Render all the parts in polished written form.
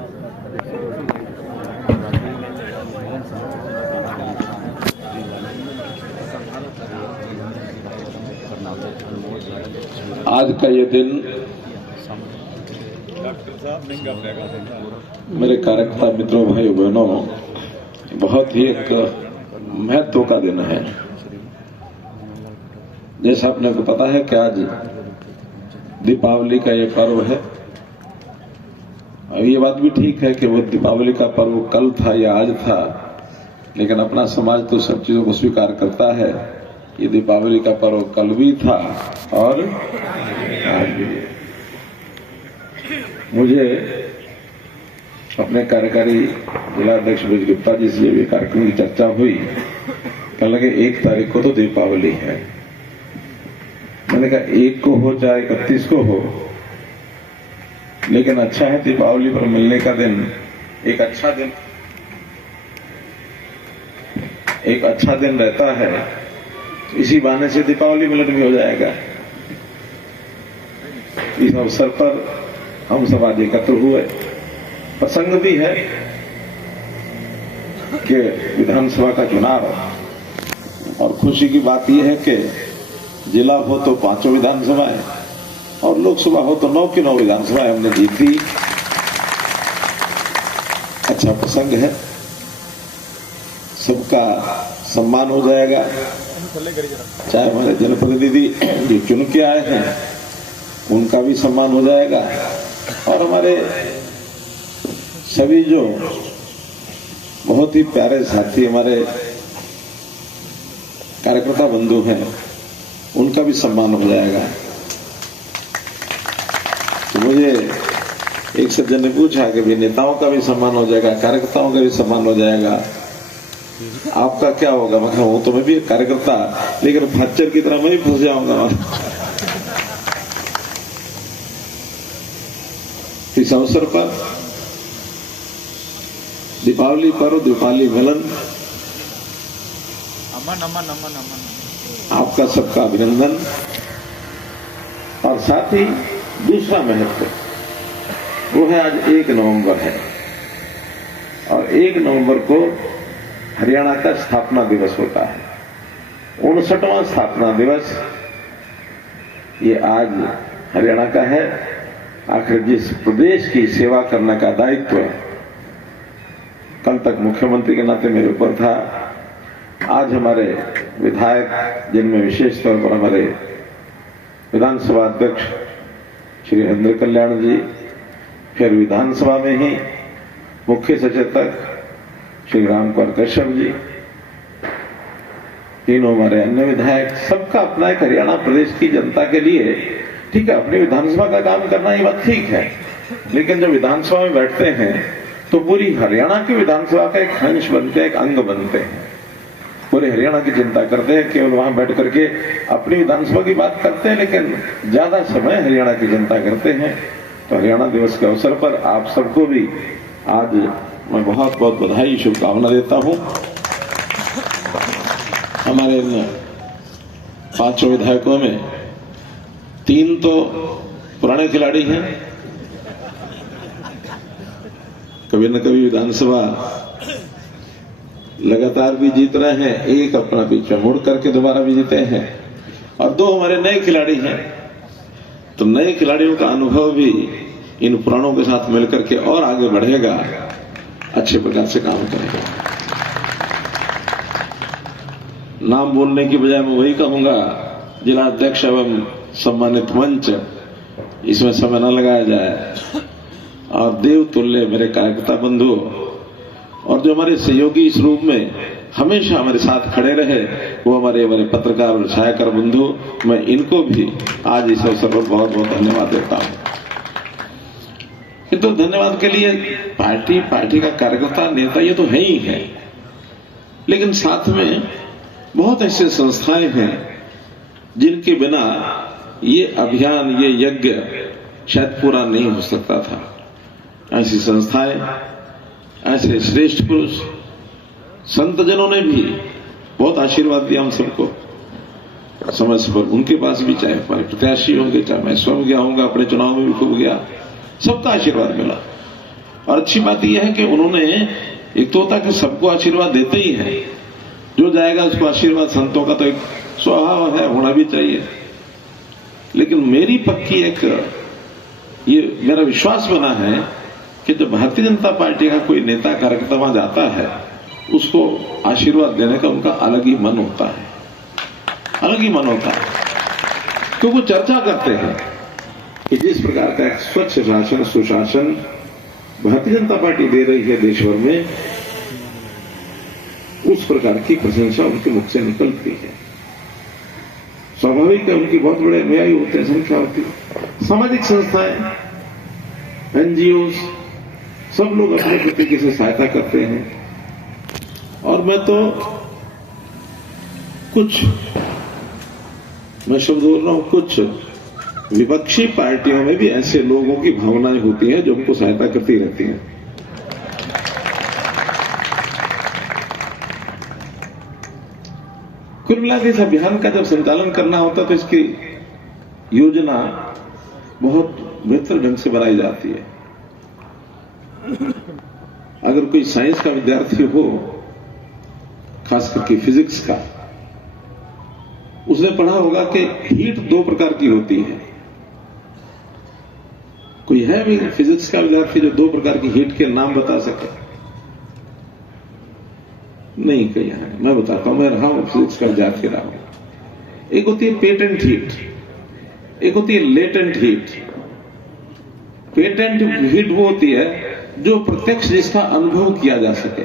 आज का ये दिन मेरे कार्यकर्ता मित्रों, भाइयों बहनों, बहुत ही एक महत्व का दिन है। जैसा आपने को पता है कि आज दीपावली का ये पर्व है। अब ये बात भी ठीक है कि वो दीपावली का पर्व कल था या आज था, लेकिन अपना समाज तो सब चीजों को स्वीकार करता है। ये दीपावली का पर्व कल भी था और आज भी। मुझे अपने कार्यकारी जिलाध्यक्ष ब्रज गुप्ता जी से भी कार्यक्रम की चर्चा हुई। कल लगे 1 तारीख को तो दीपावली है। मैंने कहा 1 को हो चाहे 31 को हो, लेकिन अच्छा है दीपावली पर मिलने का दिन एक अच्छा दिन रहता है। इसी बहाने से दीपावली मिलन भी हो जाएगा। इस अवसर पर हम सब आज एकत्र हुए। प्रसंग भी है कि विधानसभा का चुनाव, और खुशी की बात यह है कि जिला हो तो 5 विधानसभाएं और लोकसभा हो तो 9 की 9 विधानसभाएं हमने जीती। अच्छा प्रसंग है, सबका सम्मान हो जाएगा। चाहे हमारे जनप्रतिनिधि जो चुन के आए हैं उनका भी सम्मान हो जाएगा, और हमारे सभी जो बहुत ही प्यारे साथी हमारे कार्यकर्ता बंधु हैं उनका भी सम्मान हो जाएगा। तो मुझे एक सज्जन ने पूछा कि नेताओं का भी सम्मान हो जाएगा, कार्यकर्ताओं का भी सम्मान हो जाएगा, आपका क्या होगा? मैं कहा वो तो मैं भी एक कार्यकर्ता, लेकिन खच्चर की तरह मैं भी फंस जाऊंगा। इस अवसर पर दीपावली पर्व, दीपावली मिलन, आपका सबका अभिनंदन। और साथ ही दूसरा महत्व वो है, आज 1 नवंबर है और 1 नवंबर को हरियाणा का स्थापना दिवस होता है। 59वां स्थापना दिवस ये आज हरियाणा का है। आखिर जिस प्रदेश की सेवा करने का दायित्व कल तक मुख्यमंत्री के नाते मेरे ऊपर था, आज हमारे विधायक, जिनमें विशेष तौर पर हमारे विधानसभा अध्यक्ष श्री हरेंद्र कल्याण जी, फिर विधानसभा में ही मुख्य सचेतक श्री राम कुमार कश्यप जी, तीनों हमारे अन्य विधायक, सबका अपना एक हरियाणा प्रदेश की जनता के लिए, ठीक है, अपनी विधानसभा का काम करना ये बात ठीक है, लेकिन जब विधानसभा में बैठते हैं तो पूरी हरियाणा की विधानसभा का एक अंश बनते हैं, एक अंग बनते हैं। पूरे हरियाणा की चिंता करते हैं, केवल वहां बैठ करके अपनी विधानसभा की बात करते हैं, लेकिन ज्यादा समय हरियाणा की चिंता करते हैं। तो हरियाणा दिवस के अवसर पर आप सबको भी आज मैं बहुत बहुत बधाई, शुभकामना देता हूं। हमारे इन 5 विधायकों में 3 तो पुराने खिलाड़ी हैं, कभी न कभी विधानसभा लगातार भी जीत रहे हैं, एक अपना पीछे मुड़ करके दोबारा भी जीते हैं, और 2 हमारे नए खिलाड़ी हैं। तो नए खिलाड़ियों का अनुभव भी इन पुरानों के साथ मिलकर के और आगे बढ़ेगा, अच्छे प्रकार से काम करेगा। नाम बोलने की बजाय मैं वही कहूंगा, जिला अध्यक्ष एवं सम्मानित मंच, इसमें समय न लगाया जाए। और देव तुल्य मेरे कार्यकर्ता बंधु और जो हमारे सहयोगी इस रूप में हमेशा हमारे साथ खड़े रहे, वो हमारे पत्रकार और छायाकार बंधु, मैं इनको भी आज इस अवसर पर बहुत बहुत धन्यवाद देता हूं। तो धन्यवाद के लिए पार्टी का कार्यकर्ता, नेता ये तो है ही है, लेकिन साथ में बहुत ऐसे संस्थाएं हैं जिनके बिना ये अभियान, ये यज्ञ शायद पूरा नहीं हो सकता था। ऐसी संस्थाएं, ऐसे श्रेष्ठ पुरुष संत जनों ने भी बहुत आशीर्वाद दिया हम सबको समय से पर। उनके पास भी चाहे हमारे प्रत्याशी होंगे, चाहे मैं स्वयं गया होऊंगा, अपने चुनाव में भी खूब गया, सबका आशीर्वाद मिला। और अच्छी बात यह है कि उन्होंने एक तो होता कि सबको आशीर्वाद देते ही है, जो जाएगा उसको आशीर्वाद, संतों का तो एक स्वभाव है, होना भी चाहिए। लेकिन मेरी पक्की एक ये मेरा विश्वास बना है कि जब भारतीय जनता पार्टी का कोई नेता कार्यकर्ता वहां जाता है, उसको आशीर्वाद देने का उनका अलग ही मन होता है, अलग ही मन होता है। तो वो चर्चा करते हैं कि जिस प्रकार का एक स्वच्छ शासन, सुशासन भारतीय जनता पार्टी दे रही है देश भर में, उस प्रकार की प्रशंसा उनके मुख से निकलती है। स्वाभाविक है, उनकी बहुत बड़े अनुयायी होते हैं, संख्या होती है। सामाजिक संस्थाएं, एनजीओ, सब लोग अपने प्रति किसी सहायता करते हैं। और मैं शब्द बोल रहा हूं, कुछ विपक्षी पार्टियों में भी ऐसे लोगों की भावनाएं होती हैं जो उनको सहायता करती रहती हैं। कुल मिलाकर इस अभियान का जब संचालन करना होता तो इसकी योजना बहुत बेहतर ढंग से बनाई जाती है। अगर कोई साइंस का विद्यार्थी हो, खास करके फिजिक्स का, उसने पढ़ा होगा कि हीट दो प्रकार की होती है। कोई है भी फिजिक्स का विद्यार्थी जो दो प्रकार की हीट के नाम बता सके? नहीं कहीं है। मैं बताता हूं, मैं रहा हूं फिजिक्स का विद्यार्थी रहा हूं। एक होती है पेटेंट हीट, एक होती है लेटेंट हीट। पेटेंट हीट वो होती है जो प्रत्यक्ष जिसका अनुभव किया जा सके।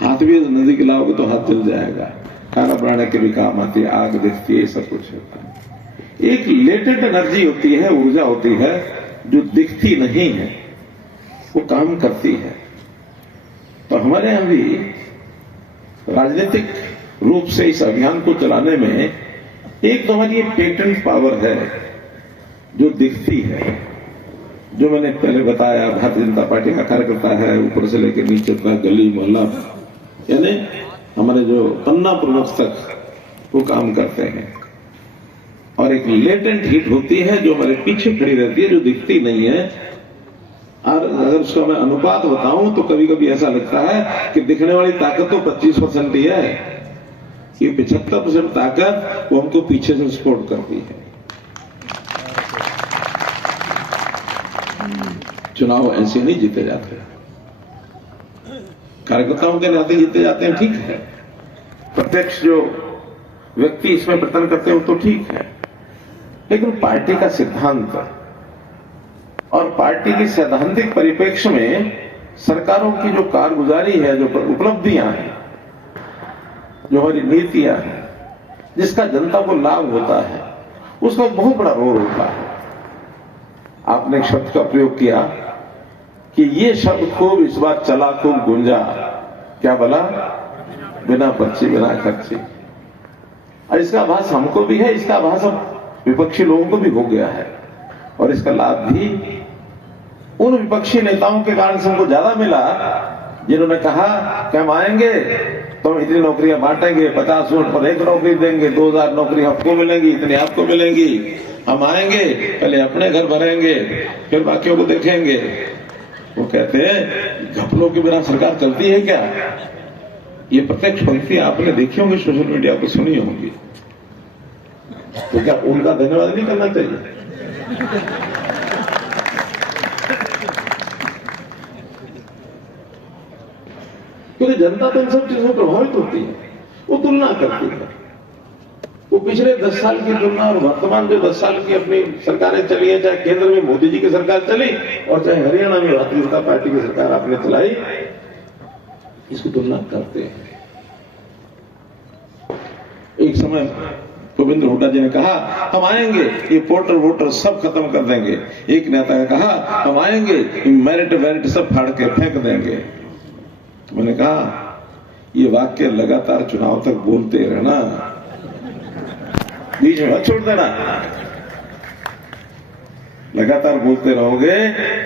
हाथ भी नजदीक लाओगे तो हाथ जल जाएगा, खाना बनाने के भी काम आती है, आग दिखती है, सब कुछ होता है। एक लेटेंट एनर्जी होती है, ऊर्जा होती है जो दिखती नहीं है, वो काम करती है। तो हमारे यहां भी राजनीतिक रूप से इस अभियान को चलाने में एक तो हमारी पेटेंट पावर है जो दिखती है, जो मैंने पहले बताया, भारतीय जनता पार्टी का कार्यकर्ता है, ऊपर से लेकर नीचे तक, गली मोहल्ला, यानी हमारे जो पन्ना प्रमुख तक वो काम करते हैं। और एक लेटेंट हीट होती है जो हमारे पीछे खड़ी रहती है, जो दिखती नहीं है। और अगर उसका मैं अनुपात बताऊं तो कभी कभी ऐसा लगता है कि दिखने वाली ताकत तो 25% ही है, ये 75% ताकत वो हमको पीछे से सपोर्ट करती है। चुनाव ऐसे नहीं जीते जाते, कार्यकर्ताओं के नाते जीते जाते हैं, ठीक है। प्रत्यक्ष जो व्यक्ति इसमें प्रयत्न करते हैं वो तो ठीक है, लेकिन पार्टी का सिद्धांत और पार्टी की सैद्धांतिक परिप्रेक्ष्य में सरकारों की जो कारगुजारी है, जो उपलब्धियां हैं, जो हमारी नीतियां हैं, जिसका जनता को लाभ होता है, उसका बहुत बड़ा रोल होता है। आपने एक शब्द का प्रयोग किया कि ये शब्द खूब इस बार चला, खूब गुंजा, क्या बोला? बिना पर्ची बिना खर्ची। और इसका आभास हमको भी है, इसका आभास अब विपक्षी लोगों को भी हो गया है। और इसका लाभ भी उन विपक्षी नेताओं के कारण से हमको ज्यादा मिला जिन्होंने कहा कि हम आएंगे तो हम इतनी नौकरियां बांटेंगे, 50 वोट पर एक नौकरी देंगे, 2000 नौकरी आपको मिलेंगी, इतनी आपको मिलेंगी। हम आएंगे, पहले अपने घर भरेंगे, फिर बाकियों को देखेंगे। वो कहते हैं घपलों के बिना सरकार चलती है क्या? ये प्रत्यक्ष पंक्ति आपने देखी होंगी, सोशल मीडिया पर सुनी होंगी। तो क्या उनका धन्यवाद नहीं करना चाहिए? क्योंकि जनता तो इन सब चीजों से प्रभावित होती है, वो तुलना करती है। वो पिछले 10 साल की तुलना और वर्तमान जो 10 साल की अपनी सरकारें चली है, चाहे केंद्र में मोदी जी की सरकार चली और चाहे हरियाणा में भारतीय जनता पार्टी की सरकार आपने चलाई, इसकी तुलना करते हैं। एक समय गोविंद हुड्डा जी ने कहा हम आएंगे, ये पोर्टल वोटर सब खत्म कर देंगे। एक नेता ने कहा हम आएंगे, मेरिट वेरिट सब फाड़ के फेंक देंगे। तो मैंने कहा ये वाक्य लगातार चुनाव तक बोलते रहना, बीच में मत छोड़ देना। लगातार बोलते रहोगे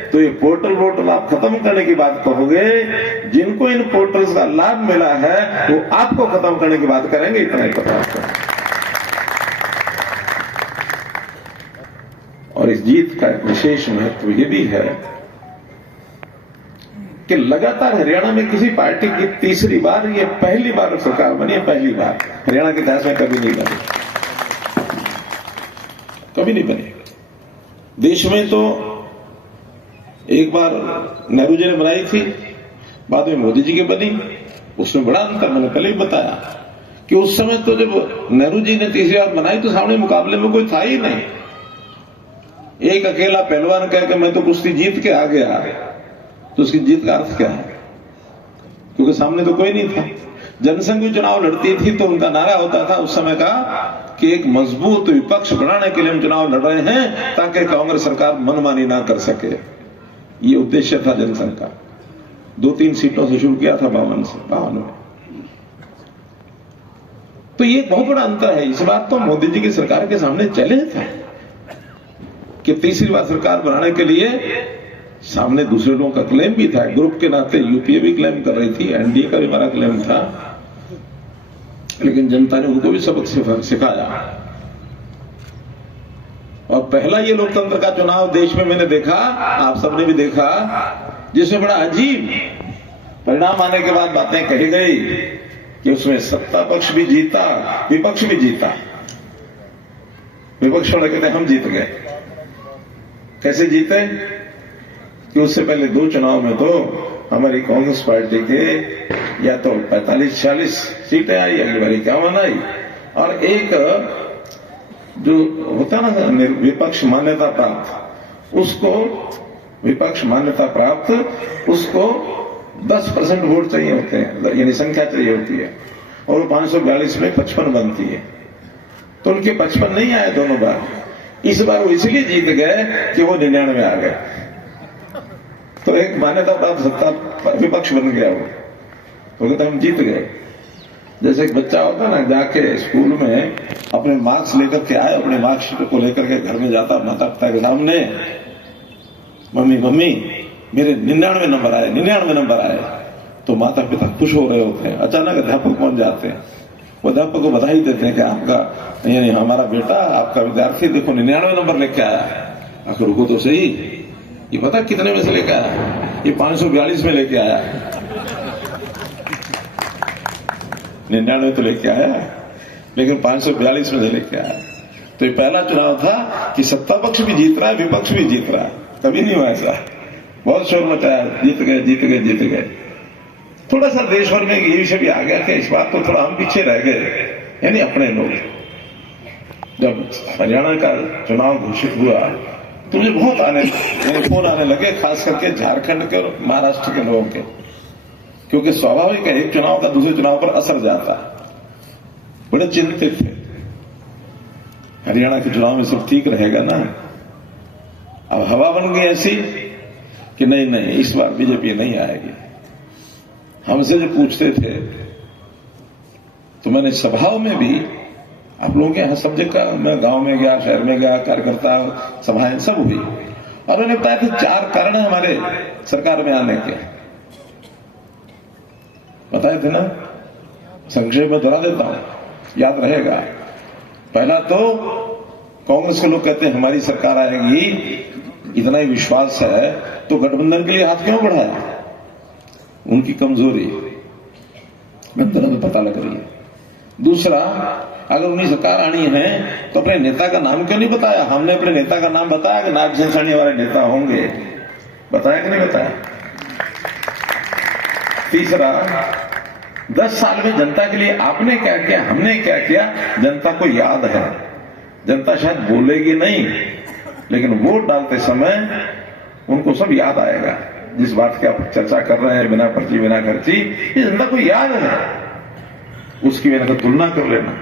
तो ये पोर्टल वोटर आप खत्म करने की बात कहोगे, जिनको इन पोर्टल्स का लाभ मिला है वो आपको खत्म करने की बात करेंगे, इतना ही पता आपको। और इस जीत का एक विशेष महत्व ये भी है कि लगातार हरियाणा में किसी पार्टी की तीसरी बार, ये पहली बार सरकार बनी है, पहली बार हरियाणा के इतिहास में कभी नहीं बनी, कभी नहीं बनी। देश में तो एक बार नेहरू जी ने बनाई थी, बाद में मोदी जी की बनी, उसमें बड़ा अंतर मैंने पहले भी बताया कि उस समय तो जब नेहरू जी ने तीसरी बार बनाई तो सामने मुकाबले में कोई था ही नहीं। एक अकेला पहलवान कह के मैं तो कुश्ती जीत के आ गया, तो उसकी जीत का अर्थ क्या है? क्योंकि सामने तो कोई नहीं था। जनसंघ चुनाव लड़ती थी तो उनका नारा होता था उस समय का कि एक मजबूत विपक्ष बनाने के लिए हम चुनाव लड़ रहे हैं ताकि कांग्रेस सरकार मनमानी ना कर सके। ये उद्देश्य था जनसंघ का। 2-3 सीटों से शुरू किया था 52 में। तो ये बहुत बड़ा अंतर है। इस बार तो मोदी जी की सरकार के सामने चैलेंज था कि तीसरी बार सरकार बनाने के लिए सामने दूसरे लोगों का क्लेम भी था। ग्रुप के नाते यूपीए भी क्लेम कर रही थी, एनडीए का भी हमारा क्लेम था, लेकिन जनता ने उनको भी सबक सिखाया। और पहला ये लोकतंत्र का चुनाव देश में मैंने देखा, आप सबने भी देखा, जिसमें बड़ा अजीब परिणाम आने के बाद बातें कही गई कि उसमें सत्ता पक्ष भी जीता, विपक्ष भी जीता। विपक्ष वाले कहते हम जीत गए। कैसे जीते? कि उससे पहले 2 चुनाव में तो हमारी कांग्रेस पार्टी के या तो 45-46 सीटें आई, अगली बार 51 आई, और एक जो होता ना विपक्ष मान्यता प्राप्त, उसको विपक्ष मान्यता प्राप्त उसको 10% वोट चाहिए होते हैं, यानी संख्या चाहिए होती है, और वो 542 में 55 बनती है। तो उनके 55 नहीं आए दोनों बार। इस बार वो इसलिए जीत गए कि वो 99 आ गए। तो एक मान्यता प्राप्त सत्ता विपक्ष बन गया वो, तो कहते हम जीत गए। जैसे एक बच्चा होता ना, जाके स्कूल में अपने मार्क्स लेकर के आए, अपने मार्क्स को लेकर के घर में जाता माता पिता के सामने, मम्मी मम्मी मेरे 99 नंबर आए, 99 नंबर आए। तो माता पिता खुश हो रहे होते हैं। अचानक अध्यापक पहुंच जाते हैं, वो अध्यापक को बधाई देते हैं कि आपका यानी हमारा बेटा, आपका विद्यार्थी देखो 99 नंबर लेके आया। आखिर रुको तो सही, ये पता कितने में से लेके आया? ये 542 में लेके आया। 99 तो लेके आया, लेकिन 542 में से लेके आया। तो ये पहला चुनाव था कि सत्ता पक्ष भी जीत रहा है, विपक्ष भी जीत रहा है। कभी नहीं हुआ ऐसा। बहुत शोर मचाया, जीत गए जीत गए जीत गए। थोड़ा सा देश भर में ये विषय भी आ गया कि इस बात तो थोड़ा हम पीछे रह गए, यानी अपने लोग। जब हरियाणा का चुनाव घोषित हुआ तो मुझे बहुत फोन आने लगे, खास करके झारखंड के और महाराष्ट्र के लोगों के, क्योंकि स्वाभाविक है एक चुनाव का दूसरे चुनाव पर असर जाता। बड़े चिंतित थे, हरियाणा के चुनाव में सब ठीक रहेगा ना। अब हवा बन गई ऐसी कि नहीं नहीं इस बार बीजेपी नहीं आएगी। हमसे जो पूछते थे तो मैंने सभाओं में भी, आप लोगों के यहां सब जगह, मैं गांव में गया, शहर में गया, कार्यकर्ता सभाएं सब हुई, और मैंने बताया कि 4 कारण है हमारे सरकार में आने के। बताए थे ना, संक्षेप में दोहरा देता हूं, याद रहेगा। पहला तो कांग्रेस के लोग कहते हैं हमारी सरकार आएगी, इतना ही विश्वास है, तो गठबंधन के लिए हाथ क्यों बढ़ाया? उनकी कमजोरी गठबंधन में पता लग रही है। दूसरा, अगर उन्हीं सरकार आनी है तो अपने नेता का नाम क्यों नहीं बताया? हमने अपने नेता का नाम बताया कि नागभूषण सैनी वाले नेता होंगे, बताया कि नहीं बताया? तीसरा, 10 साल में जनता के लिए आपने क्या किया, हमने क्या किया, जनता को याद है। जनता शायद बोलेगी नहीं, लेकिन वोट डालते समय उनको सब याद आएगा। जिस बात की आप चर्चा कर रहे हैं, बिना पर्ची बिना खर्ची, ये जनता को याद है, उसकी मैंने तो तुलना कर लेना।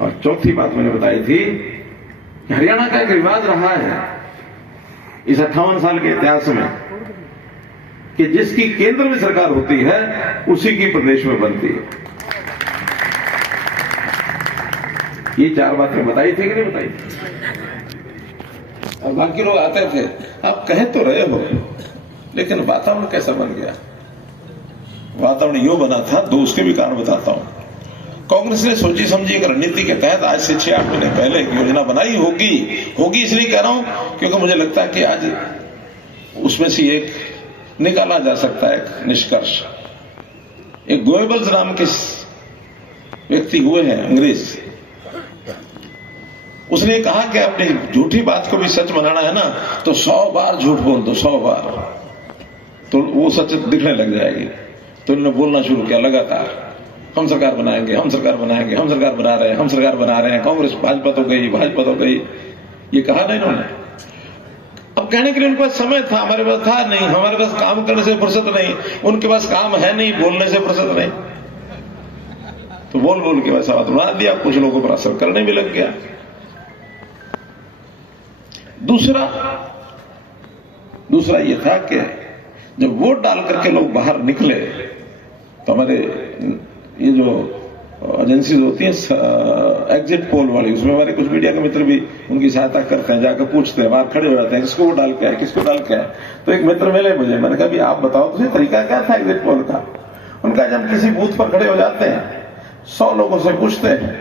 और चौथी बात मैंने बताई थी कि हरियाणा का एक रिवाज रहा है इस 58 साल के इतिहास में कि जिसकी केंद्र में सरकार होती है उसी की प्रदेश में बनती है। ये 4 बातें बताई थी कि नहीं बताई थी? और बाकी लोग आते थे, आप कहे तो रहे हो, लेकिन वातावरण कैसा बन गया? वातावरण यो बना था, 2 उसके भी कारण बताता हूं। कांग्रेस ने सोची समझी एक रणनीति के तहत आज से 6-8 महीने पहले एक योजना बनाई होगी इसलिए कह रहा हूं क्योंकि मुझे लगता है कि आज उसमें से एक निकाला जा सकता है एक निष्कर्ष। एक गोएबल्स नाम के व्यक्ति हुए हैं अंग्रेज, उसने कहा कि अपनी झूठी बात को भी सच बनाना है ना तो 100 बार झूठ बोल दो, 100 बार, तो वो सच दिखने लग जाएगी। तो उन्होंने बोलना शुरू किया लगातार, हम सरकार बनाएंगे, हम सरकार बनाएंगे, हम सरकार बना रहे हैं, हम सरकार बना रहे हैं, कांग्रेस भाजपा तो गई, भाजपा तो गई, ये कहा ना इन्होंने। अब कहने के लिए उनके पास समय था, हमारे पास था नहीं, हमारे पास काम करने से फुर्सत नहीं, उनके पास काम है नहीं, बोलने से फुर्सत नहीं, तो बोल बोल के वैसा बात बना दिया, कुछ लोगों पर असर करने भी लग गया। दूसरा ये था कि जब वोट डाल करके लोग बाहर निकले तो हमारे ये जो एजेंसीज होती हैं एग्जिट पोल वाली, उसमें हमारे कुछ मीडिया के मित्र भी उनकी सहायता करते हैं, जाकर पूछते हैं, बाहर खड़े हो जाते हैं, किसको वोट डाल के है, किसको डाल के है। तो एक मित्र मिले मुझे, मैंने कहा भी आप बताओ तो तरीका क्या था एग्जिट पोल का। उनका जब किसी बूथ पर खड़े हो जाते हैं 100 लोगों से पूछते हैं,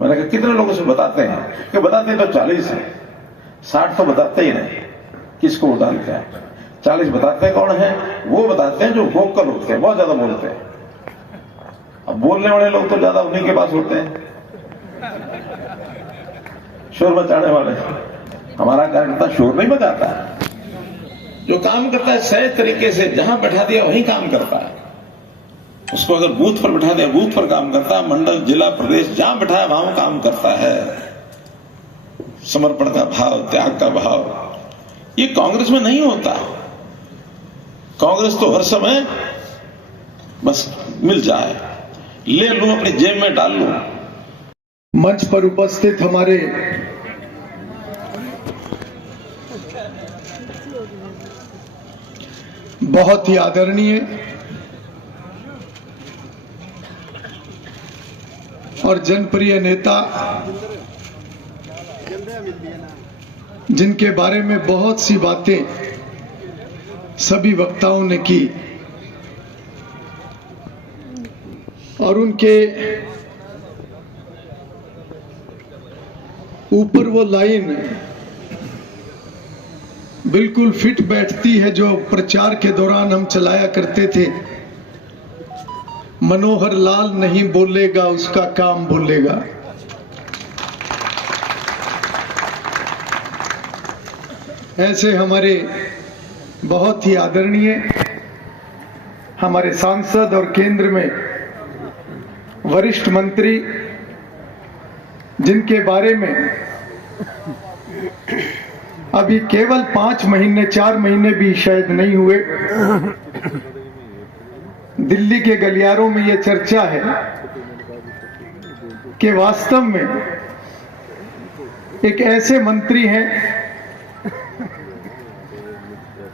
मैंने कहा कितने लोगों से बताते हैं, कि बताते हैं तो 40 है, 60 तो बताते ही नहीं किसको वोट डाल के है। 40 बताते हैं कौन है, वो बताते हैं जो वोकल होते हैं, बहुत ज्यादा बोलते हैं। अब बोलने वाले लोग तो ज्यादा उन्हीं के पास होते हैं, शोर मचाने वाले। हमारा कार्यकर्ता शोर नहीं मचाता है, जो काम करता है सहज तरीके से, जहां बैठा दिया वहीं काम करता है। उसको अगर बूथ पर बैठा दिया बूथ पर काम करता है, मंडल जिला प्रदेश जहां बैठाया वहां काम करता है। समर्पण का भाव, त्याग का भाव, ये कांग्रेस में नहीं होता। कांग्रेस तो हर समय बस मिल जाए, ले लूं, अपनी जेब में डाल लूं। मंच पर उपस्थित हमारे बहुत ही आदरणीय और जनप्रिय नेता, जिनके बारे में बहुत सी बातें सभी वक्ताओं ने की, और उनके ऊपर वो लाइन बिल्कुल फिट बैठती है जो प्रचार के दौरान हम चलाया करते थे, मनोहर लाल नहीं बोलेगा उसका काम बोलेगा। ऐसे हमारे बहुत ही आदरणीय हमारे सांसद और केंद्र में वरिष्ठ मंत्री, जिनके बारे में अभी केवल 5 महीने 4 महीने भी शायद नहीं हुए, दिल्ली के गलियारों में यह चर्चा है कि वास्तव में एक ऐसे मंत्री हैं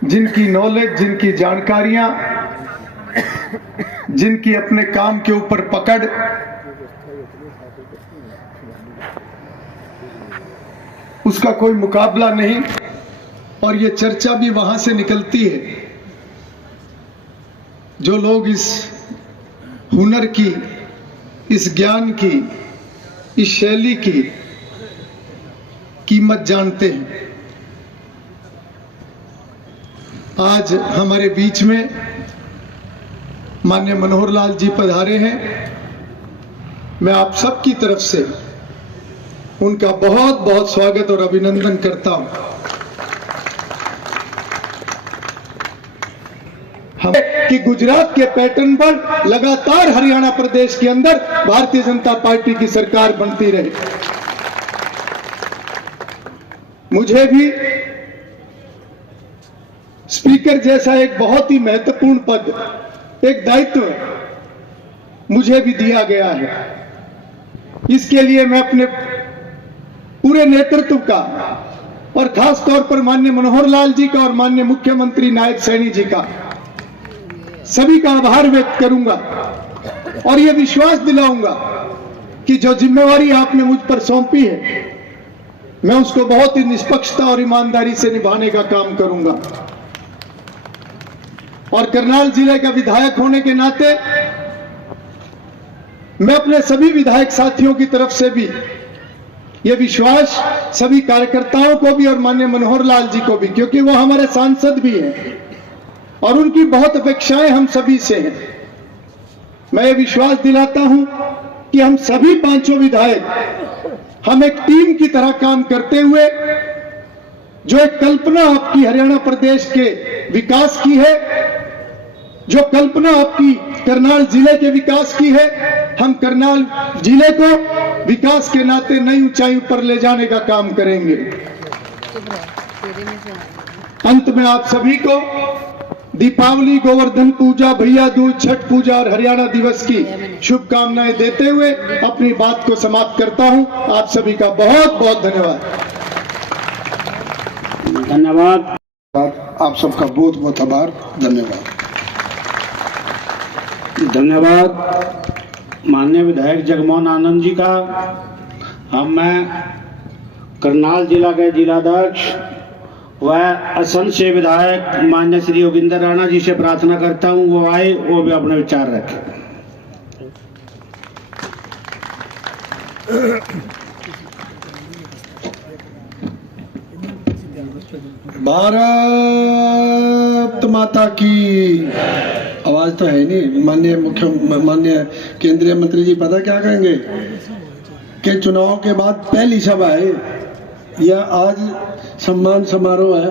जिनकी नॉलेज, जिनकी जानकारियां, जिनकी अपने काम के ऊपर पकड़, उसका कोई मुकाबला नहीं। और ये चर्चा भी वहां से निकलती है जो लोग इस हुनर की, इस ज्ञान की, इस शैली की कीमत जानते हैं। आज हमारे बीच में माननीय मनोहर लाल जी पधारे हैं। मैं आप सबकी तरफ से उनका बहुत बहुत स्वागत और अभिनंदन करता हूं। हम कि गुजरात के पैटर्न पर लगातार हरियाणा प्रदेश के अंदर भारतीय जनता पार्टी की सरकार बनती रहे। मुझे भी स्पीकर जैसा एक बहुत ही महत्वपूर्ण पद, एक दायित्व मुझे भी दिया गया है। इसके लिए मैं अपने पूरे नेतृत्व का और खास तौर पर माननीय मनोहर लाल जी का और माननीय मुख्यमंत्री नायब सैनी जी का, सभी का आभार व्यक्त करूंगा और यह विश्वास दिलाऊंगा कि जो जिम्मेवारी आपने मुझ पर सौंपी है, मैं उसको बहुत ही निष्पक्षता और ईमानदारी से निभाने का काम करूंगा। और करनाल जिले का विधायक होने के नाते मैं अपने सभी विधायक साथियों की तरफ से भी यह विश्वास, सभी कार्यकर्ताओं को भी और माननीय मनोहर लाल जी को भी, क्योंकि वो हमारे सांसद भी हैं, और उनकी बहुत अपेक्षाएं हम सभी से हैं। मैं ये विश्वास दिलाता हूं कि हम सभी पांचों विधायक हम एक टीम की तरह काम करते हुए जो एक कल्पना आपकी हरियाणा प्रदेश के विकास की है, जो कल्पना आपकी करनाल जिले के विकास की है, हम करनाल जिले को विकास के नाते नई ऊंचाई पर ले जाने का काम करेंगे। अंत में आप सभी को दीपावली, गोवर्धन पूजा, भैया दूज, छठ पूजा और हरियाणा दिवस की शुभकामनाएं देते हुए अपनी बात को समाप्त करता हूं। आप सभी का बहुत बहुत धन्यवाद। धन्यवाद। आप सबका बहुत बहुत आभार। धन्यवाद। धन्यवाद माननीय विधायक जगमोहन आनंद जी का। अब मैं करनाल जिला के जिलाध्यक्ष व असम से विधायक माननीय श्री योगिंदर राणा जी से प्रार्थना करता हूं, वो आए, वो भी अपने विचार रखें। भारत माता की। आवाज तो है नहीं। माननीय केंद्रीय मंत्री जी पता क्या कहेंगे कि चुनाव के बाद पहली सभा है, यह आज सम्मान समारोह है।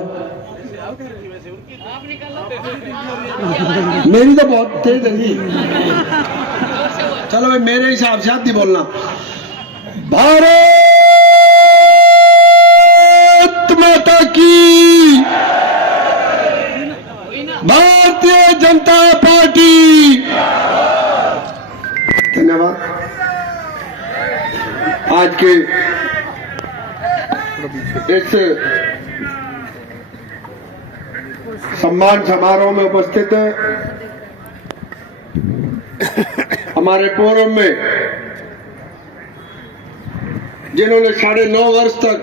मेरी तो बहुत तेज है जी। चलो भाई, मेरे हिसाब से आप ही बोलना। भारत माता की। भारतीय जनता पार्टी। धन्यवाद। आज के इस सम्मान समारोह में उपस्थित हमारे पूर्व में जिन्होंने 9.5 वर्ष तक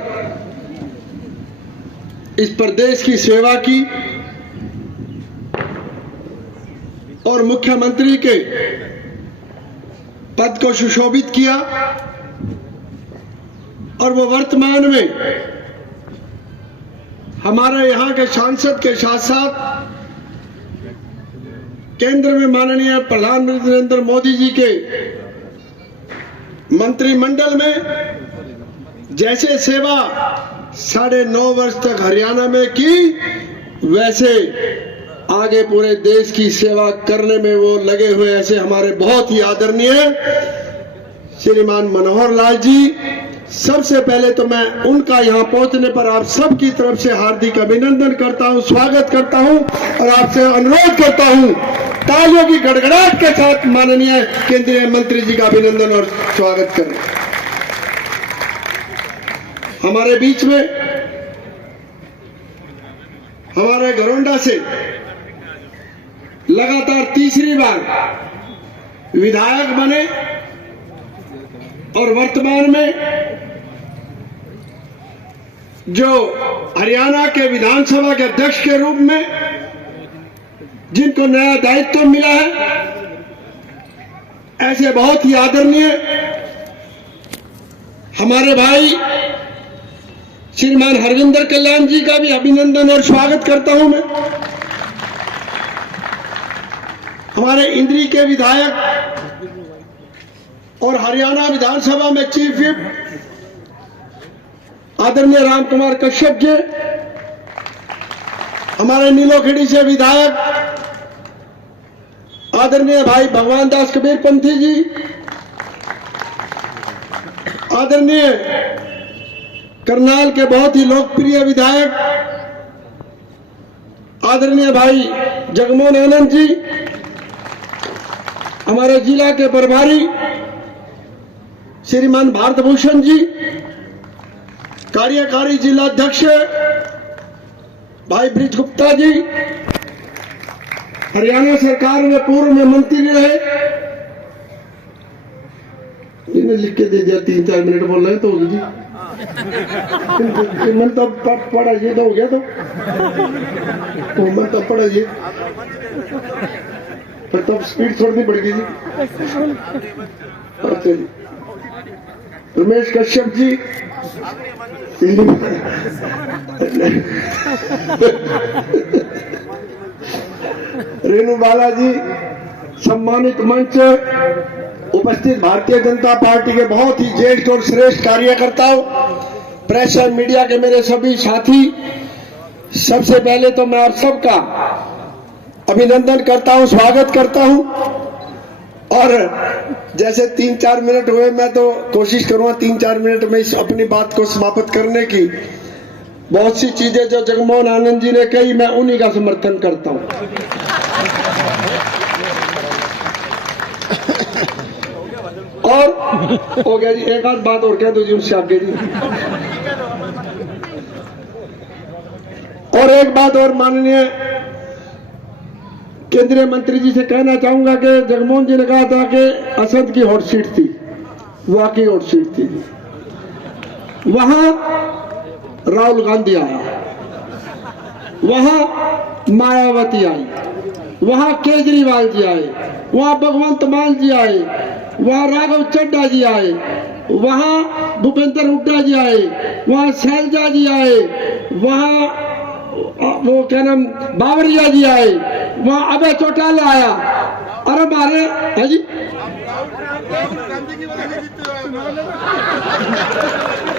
इस प्रदेश की सेवा की और मुख्यमंत्री के पद को सुशोभित किया, और वो वर्तमान में हमारे यहाँ के सांसद के साथ साथ केंद्र में माननीय प्रधानमंत्री नरेंद्र मोदी जी के मंत्रिमंडल में जैसे सेवा 9.5 वर्ष तक हरियाणा में की, वैसे आगे पूरे देश की सेवा करने में वो लगे हुए ऐसे हमारे बहुत ही आदरणीय श्रीमान मनोहर लाल जी। सबसे पहले तो मैं उनका यहाँ पहुंचने पर आप सब की तरफ से हार्दिक अभिनंदन करता हूं, स्वागत करता हूं और आपसे अनुरोध करता हूं तालियों की गड़गड़ाहट के साथ माननीय केंद्रीय मंत्री जी का अभिनंदन और स्वागत करें। हमारे बीच में हमारे घरोंडा से लगातार तीसरी बार विधायक बने और वर्तमान में जो हरियाणा के विधानसभा के अध्यक्ष के रूप में जिनको नया दायित्व मिला है, ऐसे बहुत ही आदरणीय हमारे भाई श्रीमान हरविंदर कल्याण जी का भी अभिनंदन और स्वागत करता हूं मैं। हमारे इंद्री के विधायक और हरियाणा विधानसभा में चीफ व्हिप आदरणीय राम कुमार कश्यप जी, हमारे नीलोखेड़ी से विधायक आदरणीय भाई भगवान दास कबीर पंथी जी, आदरणीय करनाल के बहुत ही लोकप्रिय विधायक आदरणीय भाई जगमोहन आनंद जी, हमारे जिला के प्रभारी श्रीमान भारत भूषण जी, कार्यकारी जिलाध्यक्ष भाई ब्रिज गुप्ता जी, हरियाणा सरकार में पूर्व में मंत्री रहे, इन्हें लिख के दे दिया 3-4 मिनट बोल रहे तो जी मैं तो पढ़ा ये तो हो गया तो मैं तो पढ़ा ये फिर तब स्पीड छोड़नी पड़ेगी जी। अच्छा जी, रमेश कश्यप जी, रेणु बालाजी, सम्मानित मंच, उपस्थित भारतीय जनता पार्टी के बहुत ही ज्येष्ठ और श्रेष्ठ कार्यकर्ताओं, प्रेस और मीडिया के मेरे सभी साथी, सबसे पहले तो मैं आप सबका अभिनंदन करता हूं, स्वागत करता हूं। और जैसे 3-4 मिनट हुए, मैं तो कोशिश करूंगा 3-4 मिनट में इस अपनी बात को समाप्त करने की। बहुत सी चीजें जो जगमोहन आनंद जी ने कही, मैं उन्हीं का समर्थन करता हूं। और हो गया जी, एक आध बात और कह दो जी उससे आगे जी। और एक बात और माननीय केंद्रीय मंत्री जी से कहना चाहूंगा कि जगमोहन जी ने कहा था कि असद की हॉट सीट थी, वाकई हॉट सीट थी। वहां राहुल गांधी आया, वहां मायावती आई, वहां केजरीवाल जी आए, वहां भगवंत मान जी आए, वहां राघव चड्ढा जी आए, वहां भूपेंद्र हुड्डा जी आए, वहां शैलजा जी आए, वहां वो क्या नाम बावरिया जी आए, वहां अभय चौटाला आया। और हमारे है जी,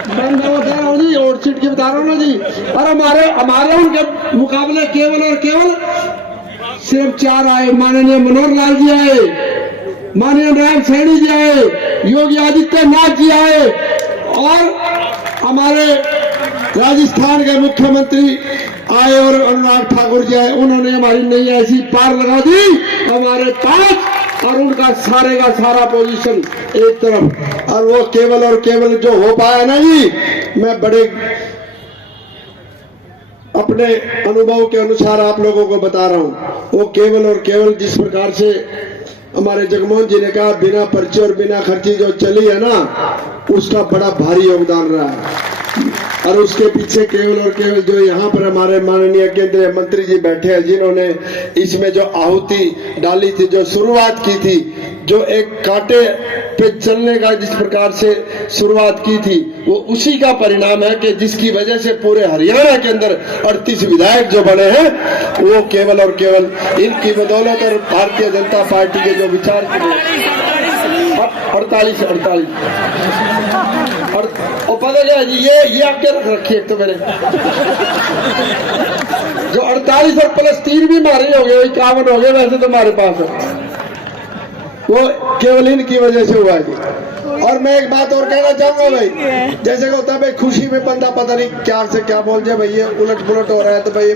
मैं बता रहा हूँ जी, और सीट की बता रहा हूँ ना जी। और हमारे उनके मुकाबले केवल और केवल सिर्फ 4 आए। माननीय मनोहर लाल जी आए, माननीय राम सैनी जी आए, योगी आदित्यनाथ जी आए, और हमारे राजस्थान के मुख्यमंत्री आए और अनुराग ठाकुर जी आए। उन्होंने हमारी नई ऐसी पार लगा दी हमारे 5, और उनका सारे का सारा पोजीशन एक तरफ। और वो केवल और केवल जो हो पाया ना जी, मैं बड़े अपने अनुभव के अनुसार आप लोगों को बता रहा हूं। वो केवल और केवल जिस प्रकार से हमारे जगमोहन जी ने कहा, बिना पर्चे और बिना खर्ची जो चली है ना, उसका बड़ा भारी योगदान रहा है। और उसके पीछे केवल और केवल जो यहाँ पर हमारे माननीय केंद्रीय मंत्री जी बैठे हैं, जिन्होंने इसमें जो आहुति डाली थी, जो शुरुआत की थी, जो एक कांटे पे चलने का जिस प्रकार से शुरुआत की थी, वो उसी का परिणाम है कि जिसकी वजह से पूरे हरियाणा के अंदर 38 विधायक जो बने हैं, वो केवल और केवल इनकी बदौलत और भारतीय जनता पार्टी के जो विचार 48 और पता क्या जी, ये आपके रख रखिए तो मेरे जो 48 और प्लस 3 भी मारे हो गए, 51 हो गए वैसे तो हमारे पास है, वो केवल इनकी वजह से हुआ जी। और मैं एक बात और कहना चाहूंगा भाई, जैसे होता है भाई खुशी में बंदा पता नहीं क्या से क्या बोल जाए भाई, ये उलट पुलट हो रहा है, तो भाई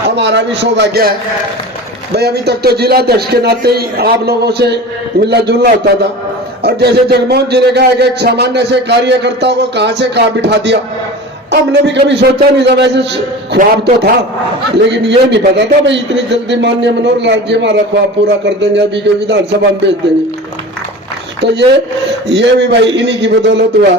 हमारा भी सौभाग्य है भाई। अभी तक तो जिलाध्यक्ष के नाते ही आप लोगों से मिलना जुलना होता था, और जैसे जगमोहन जी ने कहा कि एक सामान्य से कार्यकर्ताओं को कहां से कहां बिठा दिया, हमने भी कभी सोचा नहीं था। वैसे ख्वाब तो था, लेकिन ये नहीं पता था भाई इतनी जल्दी माननीय मनोहर लाल जी हमारा ख्वाब पूरा कर देंगे, अभी के विधानसभा में भेज देंगे। तो ये भी भाई इन्हीं की बदौलत हुआ।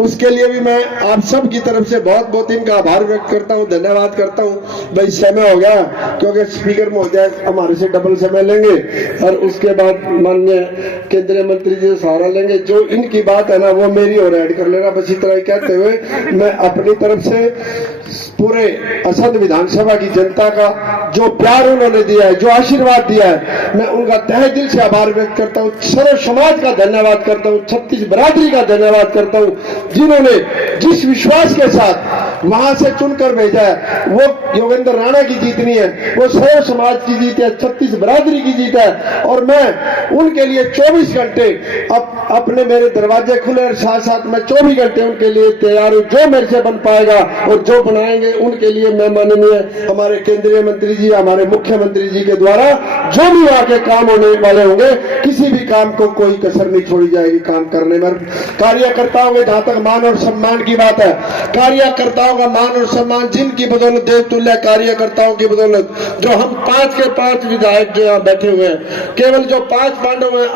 उसके लिए भी मैं आप सब की तरफ से बहुत बहुत इनका आभार व्यक्त करता हूँ, धन्यवाद करता हूँ। भाई समय हो गया, क्योंकि स्पीकर महोदय हमारे से डबल समय लेंगे, और उसके बाद माननीय केंद्रीय मंत्री जी से सहारा लेंगे। जो इनकी बात है ना, वो मेरी और ऐड कर लेना। बस इतना ही कहते हुए मैं अपनी तरफ से पूरे असद विधानसभा की जनता का जो प्यार उन्होंने दिया है, जो आशीर्वाद दिया है, मैं उनका तहे दिल से आभार व्यक्त करता हूँ। सर्व समाज का धन्यवाद करता हूँ, 36 बरादरी का धन्यवाद करता हूँ, जिन्होंने जिस विश्वास के साथ वहां से चुनकर भेजा है। वो योगेंद्र राणा की जीत नहीं है, वो सर्व समाज की जीत है, 36 बरादरी की जीत है। और मैं उनके लिए 24 घंटे अपने मेरे दरवाजे खुले, और साथ साथ मैं 24 घंटे उनके लिए तैयार हूँ। जो मेरे से बन पाएगा और जो बनाएंगे उनके लिए मैं माननीय हमारे केंद्रीय मंत्री जी, हमारे मुख्यमंत्री जी के द्वारा जो भी वहां के काम होने वाले होंगे, किसी भी काम को कोई कसर नहीं छोड़ी जाएगी काम करने में। कार्यकर्ताओं के जहां तक मान और सम्मान की बात है, कार्यकर्ताओं का मान और सम्मान, जिनकी बदौलत देवतुल्य कार्यकर्ताओं की बदौलत जो हम 5 के 5 विधायक जो यहाँ बैठे हुए हैं, केवल जो 5 पांडव हैं,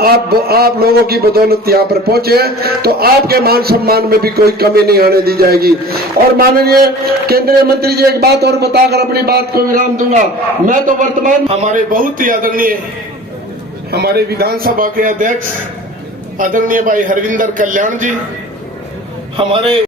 आप लोगों की बदौलत यहाँ पर पहुंचे हैं, तो आपके मान सम्मान में भी कोई कमी नहीं आने दी जाएगी। और माननीय केंद्रीय मंत्री जी, एक बात और बताकर अपनी बात को विराम दूंगा। मैं तो वर्तमान हमारे बहुत ही आदरणीय हमारे विधानसभा के अध्यक्ष आदरणीय भाई हरविंदर कल्याण जी, हमारे